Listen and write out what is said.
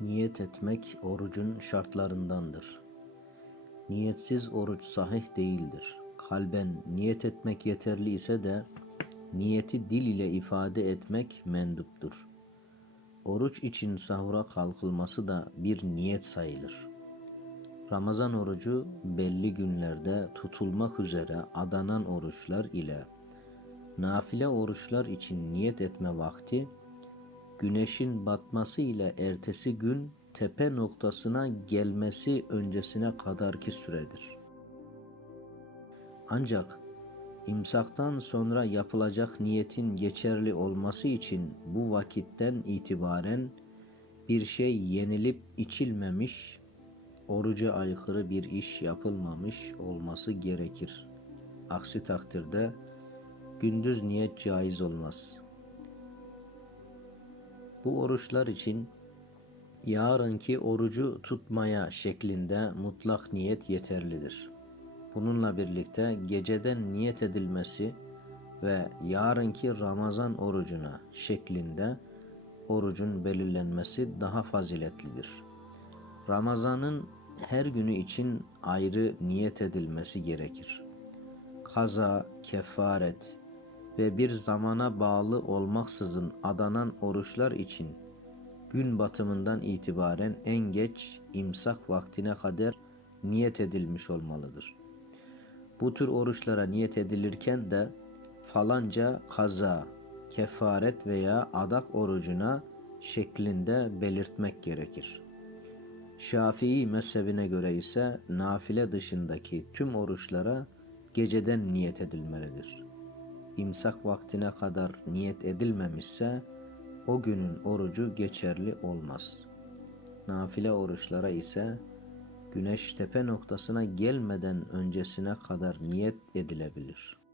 Niyet etmek orucun şartlarındandır. Niyetsiz oruç sahih değildir. Kalben niyet etmek yeterli ise de niyeti dil ile ifade etmek menduptur. Oruç için sahura kalkılması da bir niyet sayılır. Ramazan orucu belli günlerde tutulmak üzere adanan oruçlar ile nafile oruçlar için niyet etme vakti güneşin batması ile ertesi gün tepe noktasına gelmesi öncesine kadarki süredir. Ancak imsaktan sonra yapılacak niyetin geçerli olması için bu vakitten itibaren bir şey yenilip içilmemiş, oruca aykırı bir iş yapılmamış olması gerekir. Aksi takdirde gündüz niyet caiz olmaz.'' Bu oruçlar için yarınki orucu tutmaya şeklinde mutlak niyet yeterlidir. Bununla birlikte geceden niyet edilmesi ve yarınki Ramazan orucuna şeklinde orucun belirlenmesi daha faziletlidir. Ramazanın her günü için ayrı niyet edilmesi gerekir. Kaza, kefaret, ve bir zamana bağlı olmaksızın adanan oruçlar için gün batımından itibaren en geç imsak vaktine kadar niyet edilmiş olmalıdır. Bu tür oruçlara niyet edilirken de falanca kaza, kefaret veya adak orucuna şeklinde belirtmek gerekir. Şafii mezhebine göre ise nafile dışındaki tüm oruçlara geceden niyet edilmelidir.'' İmsak vaktine kadar niyet edilmemişse o günün orucu geçerli olmaz. Nafile oruçlara ise güneş tepe noktasına gelmeden öncesine kadar niyet edilebilir.''